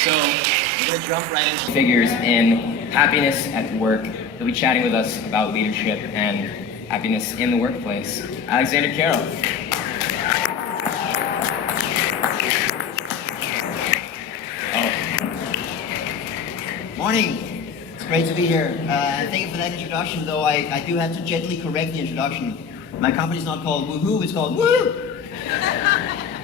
So we're going to jump right into figures in happiness at work. He'll be chatting with us about leadership and happiness in the workplace. Alexander Kjerulf. Morning. It's great to be here. Thank you for that introduction, though I do have to gently correct the introduction. My company's not called Woohoo, it's called Woo!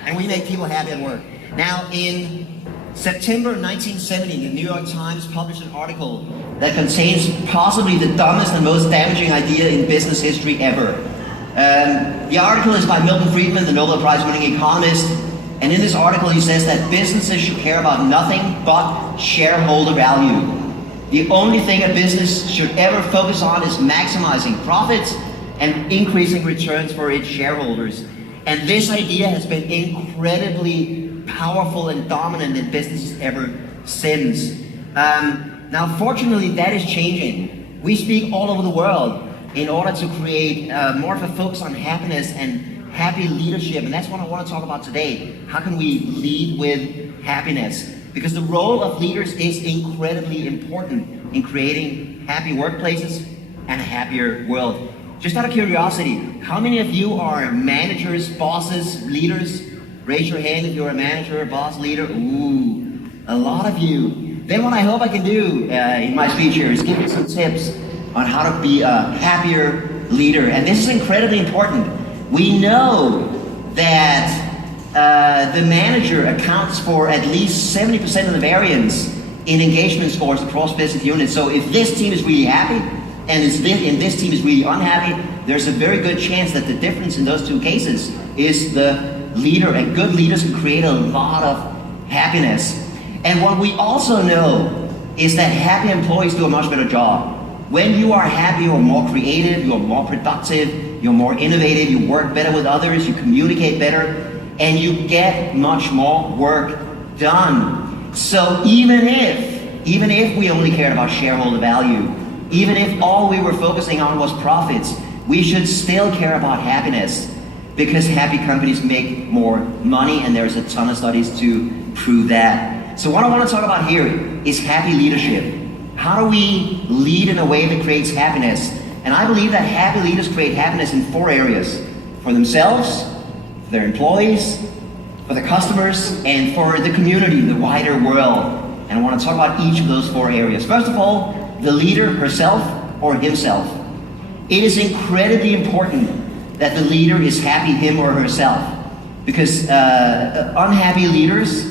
And we make people happy at work. Now, in September 1970, the New York Times published an article that contains possibly the dumbest and most damaging idea in business history ever. The article is by Milton Friedman, the Nobel Prize-winning economist, and in this article he says that businesses should care about nothing but shareholder value. The only thing a business should ever focus on is maximizing profits and increasing returns for its shareholders. And this idea has been incredibly powerful and dominant in businesses ever since. Now, fortunately, that is changing. We speak all over the world in order to create more of a focus on happiness and happy leadership, and that's what I want to talk about today. How can we lead with happiness? Because the role of leaders is incredibly important in creating happy workplaces and a happier world. Just out of curiosity, how many of you are managers, bosses, leaders? Raise your hand if you're a manager, boss, leader. Ooh, a lot of you. Then what I hope I can do in my speech here is give you some tips on how to be a happier leader. And this is incredibly important. We know that the manager accounts for at least 70% of the variance in engagement scores across business units. So if this team is really happy and this team is really unhappy, there's a very good chance that the difference in those two cases is the leader, and good leaders can create a lot of happiness. And what we also know is that happy employees do a much better job. When you are happy, you're more creative, you're more productive, you're more innovative, you work better with others, you communicate better, and you get much more work done. So even if we only cared about shareholder value, even if all we were focusing on was profits, we should still care about happiness, because happy companies make more money, and there's a ton of studies to prove that. So what I want to talk about here is happy leadership. How do we lead in a way that creates happiness? And I believe that happy leaders create happiness in 4 areas: for themselves, for their employees, for the customers, and for the community, the wider world. And I want to talk about each of those 4 areas. First of all, the leader herself or himself. It is incredibly important that the leader is happy, him or herself, because unhappy leaders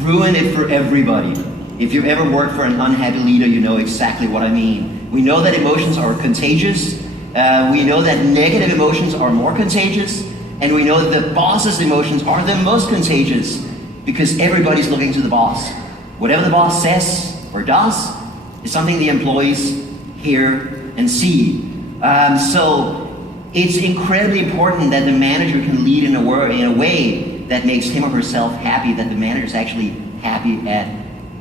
ruin it for everybody. If you've ever worked for an unhappy leader, you know exactly what I mean. We know that emotions are contagious. We know that negative emotions are more contagious. And we know that the boss's emotions are the most contagious, because everybody's looking to the boss. Whatever the boss says or does is something the employees hear and see. So it's incredibly important that the manager can lead in a way that makes him or herself happy, that the manager is actually happy at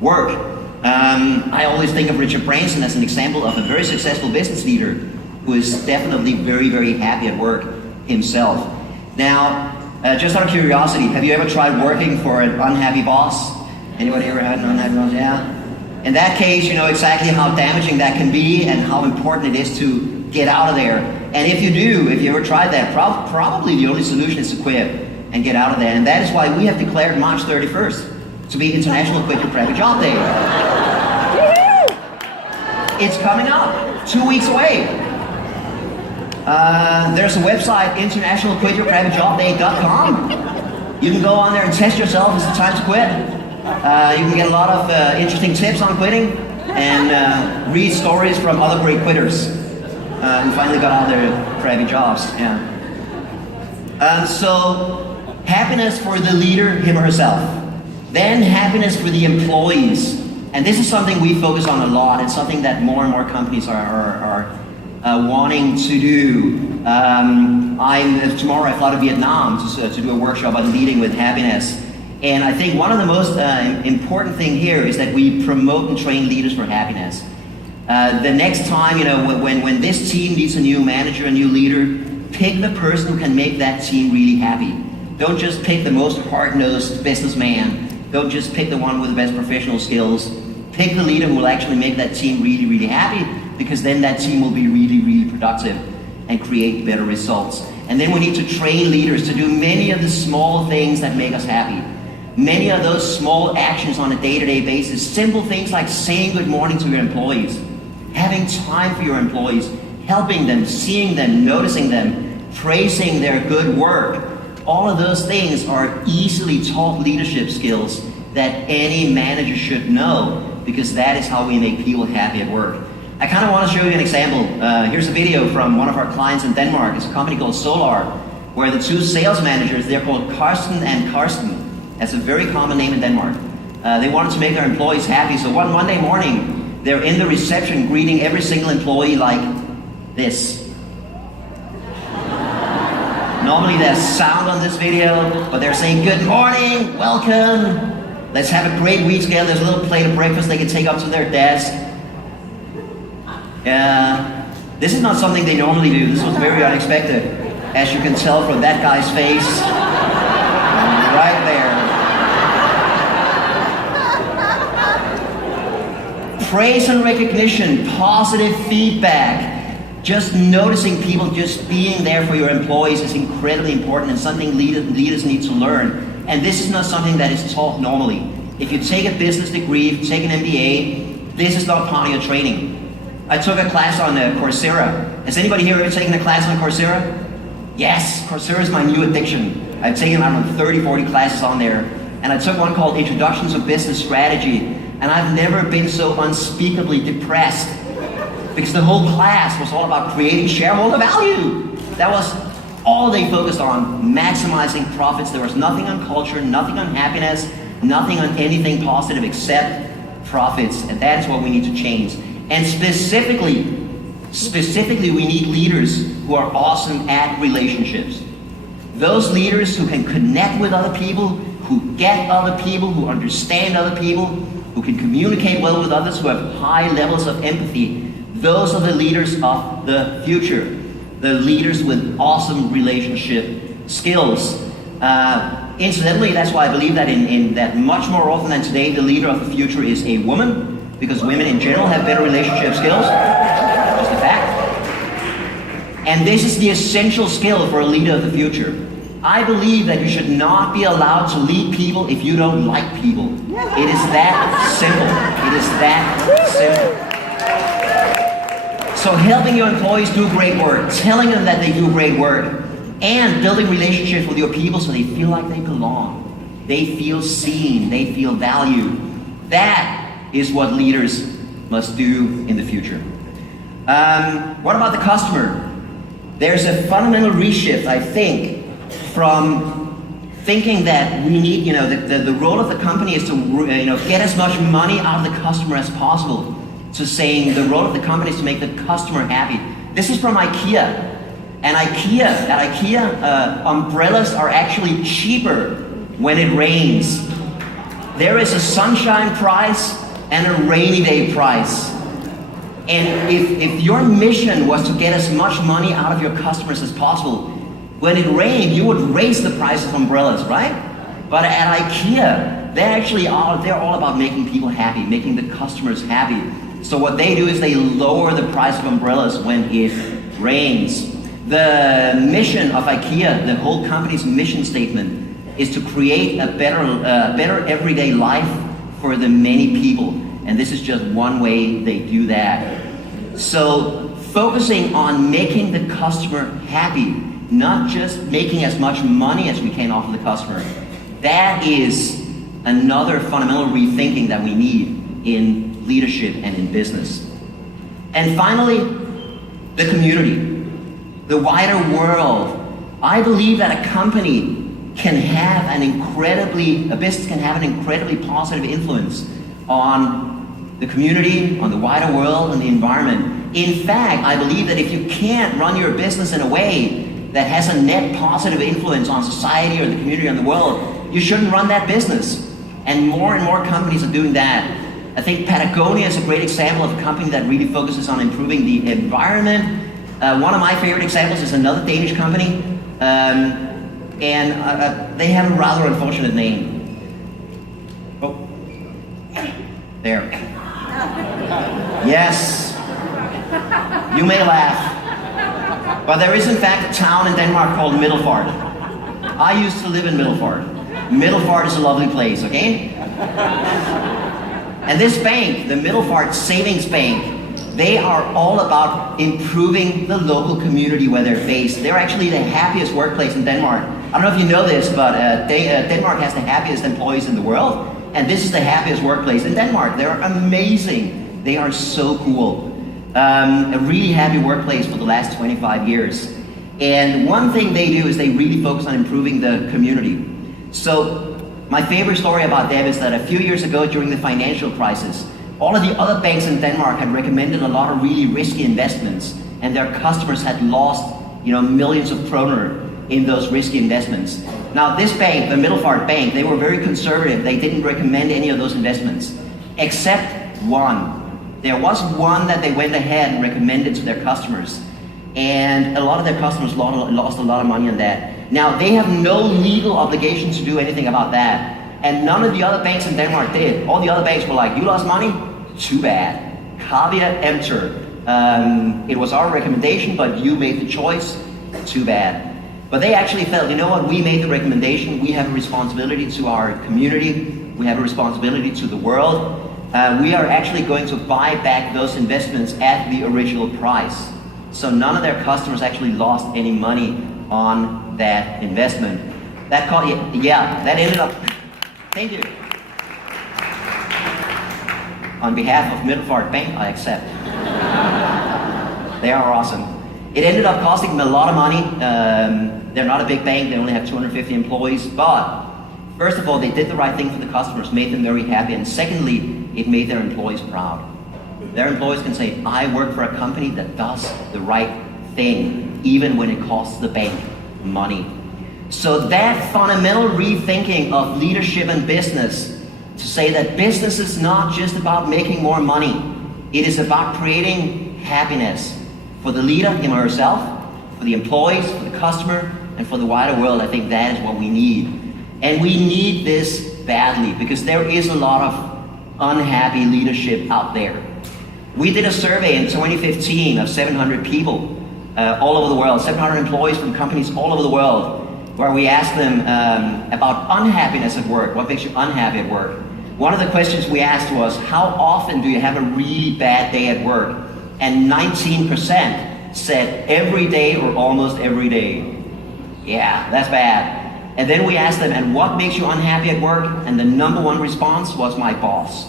work. I always think of Richard Branson as an example of a very successful business leader who is definitely very, very happy at work himself. Now, just out of curiosity, have you ever tried working for an unhappy boss? Anybody ever had an unhappy boss? Yeah. In that case, you know exactly how damaging that can be and how important it is to get out of there. And if you ever tried that, probably the only solution is to quit and get out of there. And that is why we have declared March 31st to be International Quit Your Crappy Job Day. It's coming up, 2 weeks away. There's a website, internationalquityourcrappyjobday.com. You can go on there and test yourself. Is it time to quit? You can get a lot of interesting tips on quitting and read stories from other great quitters who finally got out of their crappy jobs. Yeah. So happiness for the leader, him or herself. Then happiness for the employees. And this is something we focus on a lot. It's something that more and more companies are wanting to do. Tomorrow I fly to Vietnam to do a workshop on leading with happiness. And I think one of the most important thing here is that we promote and train leaders for happiness. The next time, when this team needs a new manager, a new leader, pick the person who can make that team really happy. Don't just pick the most hard-nosed businessman Don't just pick the one with the best professional skills. Pick the leader who will actually make that team really, really happy, because then that team will be really, really productive and create better results. And then we need to train leaders to do many of the small things that make us happy. Many of those small actions on a day-to-day basis, simple things like saying good morning to your employees, having time for your employees, helping them, seeing them, noticing them, praising their good work. All of those things are easily taught leadership skills that any manager should know, because that is how we make people happy at work. I kind of want to show you an example. Here's a video from one of our clients in Denmark. It's a company called Solar, where the two sales managers, they're called Karsten and Karsten. That's a very common name in Denmark. They wanted to make their employees happy, so one Monday morning, they're in the reception greeting every single employee like this. Normally there's sound on this video, but they're saying, good morning, welcome, let's have a great week together. There's a little plate of breakfast they can take up to their desk. This is not something they normally do. This was very unexpected, as you can tell from that guy's face right there. Praise and recognition, positive feedback, just noticing people, just being there for your employees is incredibly important, and something leaders need to learn. And this is not something that is taught normally. If you take a business degree, if you take an MBA, this is not part of your training. I took a class on Coursera. Has anybody here ever taken a class on Coursera? Yes, Coursera is my new addiction. I've taken around 30, 40 classes on there. And I took one called Introductions to Business Strategy. And I've never been so unspeakably depressed, because the whole class was all about creating shareholder value. That was all they focused on, maximizing profits. There was nothing on culture, nothing on happiness, nothing on anything positive except profits. And that is what we need to change. And specifically, we need leaders who are awesome at relationships. Those leaders who can connect with other people, who get other people, who understand other people, who can communicate well with others, who have high levels of empathy. Those are the leaders of the future. The leaders with awesome relationship skills. Incidentally, that's why I believe that that much more often than today, the leader of the future is a woman, because women in general have better relationship skills. Just a fact. And this is the essential skill for a leader of the future. I believe that you should not be allowed to lead people if you don't like people. It is that simple. It is that simple. So helping your employees do great work, telling them that they do great work, and building relationships with your people so they feel like they belong. They feel seen, they feel valued. That is what leaders must do in the future. What about the customer? There's a fundamental reshift, I think, from thinking that we need, the role of the company is to, get as much money out of the customer as possible, to saying the role of the company is to make the customer happy. This is from IKEA. And at IKEA, umbrellas are actually cheaper when it rains. There is a sunshine price and a rainy day price. And if your mission was to get as much money out of your customers as possible, when it rained, you would raise the price of umbrellas, right? But at IKEA, they're all about making people happy, making the customers happy. So what they do is they lower the price of umbrellas when it rains. The mission of IKEA, the whole company's mission statement, is to create a better everyday life for the many people. And this is just one way they do that. So focusing on making the customer happy, not just making as much money as we can off of the customer. That is another fundamental rethinking that we need in leadership and in business. And finally, the community, the wider world. I believe that a business can have an incredibly positive influence on the community, on the wider world, and the environment. In fact, I believe that if you can't run your business in a way that has a net positive influence on society or the community or the world, you shouldn't run that business. And more companies are doing that. I think Patagonia is a great example of a company that really focuses on improving the environment. One of my favorite examples is another Danish company, and they have a rather unfortunate name. Oh, there. Yes, you may laugh, but there is in fact a town in Denmark called Middelfart. I used to live in Middelfart. Middelfart is a lovely place, okay? And this bank, the Middelfart Savings Bank, they are all about improving the local community where they're based. They're actually the happiest workplace in Denmark. I don't know if you know this, but Denmark has the happiest employees in the world, and this is the happiest workplace in Denmark. They're amazing. They are so cool. A really happy workplace for the last 25 years. And one thing they do is they really focus on improving the community. So my favorite story about them is that a few years ago during the financial crisis, all of the other banks in Denmark had recommended a lot of really risky investments, and their customers had lost, millions of kroner in those risky investments. Now this bank, the Middelfart Bank, they were very conservative. They didn't recommend any of those investments, except one. There was one that they went ahead and recommended to their customers, and a lot of their customers lost a lot of money on that. Now they have no legal obligation to do anything about that, and none of the other banks in Denmark did. All the other banks were like, you lost money? Too bad. Caveat emptor. It was our recommendation, but you made the choice. Too bad. But they actually felt, you know what, we made the recommendation. We have a responsibility to our community. We have a responsibility to the world. We are actually going to buy back those investments at the original price. So none of their customers actually lost any money on that investment. That ended up. Thank you. On behalf of Middelfart Bank, I accept. They are awesome. It ended up costing them a lot of money. They're not a big bank, they only have 250 employees, but first of all, they did the right thing for the customers, made them very happy, and secondly, it made their employees proud. Their employees can say, I work for a company that does the right thing, even when it costs the bank money. So that fundamental rethinking of leadership and business, to say that business is not just about making more money, it is about creating happiness for the leader, him or herself, for the employees, for the customer, and for the wider world. I think that is what we need. And we need this badly because there is a lot of unhappy leadership out there. We did a survey in 2015 of 700 people all over the world, 700 employees from companies all over the world, where we asked them about unhappiness at work. What makes you unhappy at work? One of the questions we asked was, how often do you have a really bad day at work? And 19% said every day or almost every day. Yeah, that's bad. And then we asked them, and what makes you unhappy at work? And the number one response was my boss.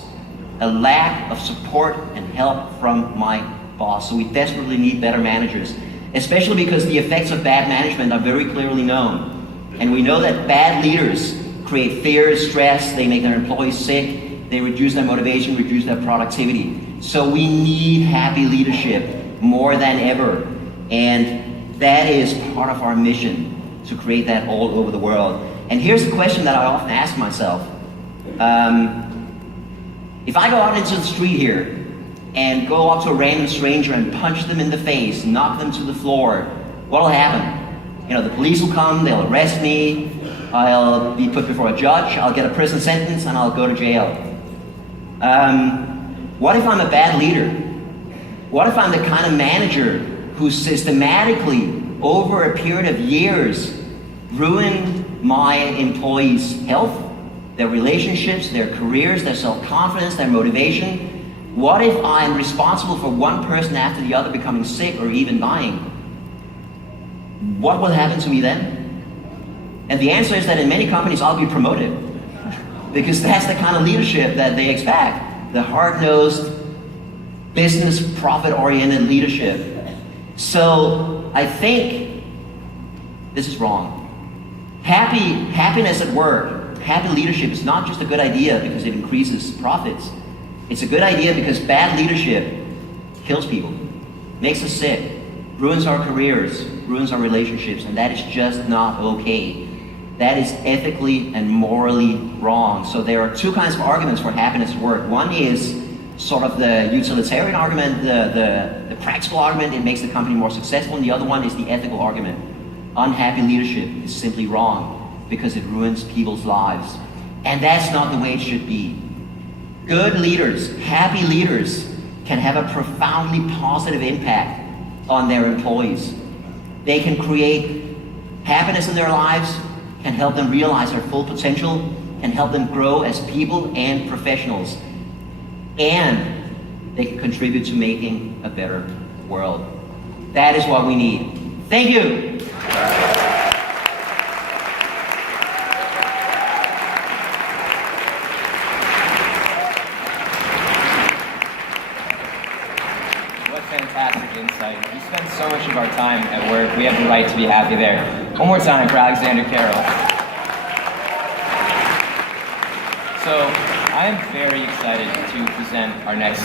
A lack of support and help from my boss. So we desperately need better managers, especially because the effects of bad management are very clearly known. And we know that bad leaders create fear, stress, they make their employees sick, they reduce their motivation, reduce their productivity. So we need happy leadership more than ever. And that is part of our mission, to create that all over the world. And here's the question that I often ask myself. If I go out into the street here and go up to a random stranger and punch them in the face, knock them to the floor, what'll happen? The police will come, they'll arrest me, I'll be put before a judge, I'll get a prison sentence, and I'll go to jail. What if I'm a bad leader? What if I'm the kind of manager who systematically, over a period of years, ruined my employees' health, their relationships, their careers, their self-confidence, their motivation? What if I'm responsible for one person after the other becoming sick or even dying? What will happen to me then? And the answer is that in many companies I'll be promoted, because that's the kind of leadership that they expect. The hard-nosed, business, profit-oriented leadership. So I think this is wrong. Happiness at work, happy leadership is not just a good idea because it increases profits. It's a good idea because bad leadership kills people, makes us sick, ruins our careers, ruins our relationships, and that is just not okay. That is ethically and morally wrong. So there are two kinds of arguments for happiness at work. One is sort of the utilitarian argument, the practical argument, it makes the company more successful, and the other one is the ethical argument. Unhappy leadership is simply wrong because it ruins people's lives. And that's not the way it should be. Good leaders, happy leaders, can have a profoundly positive impact on their employees. They can create happiness in their lives, can help them realize their full potential, can help them grow as people and professionals. And they can contribute to making a better world. That is what we need. Thank you. What fantastic insight. We spend so much of our time at work. We have the right to be happy there. One more time for Alexander Kjerulf. So, I am very excited to present our next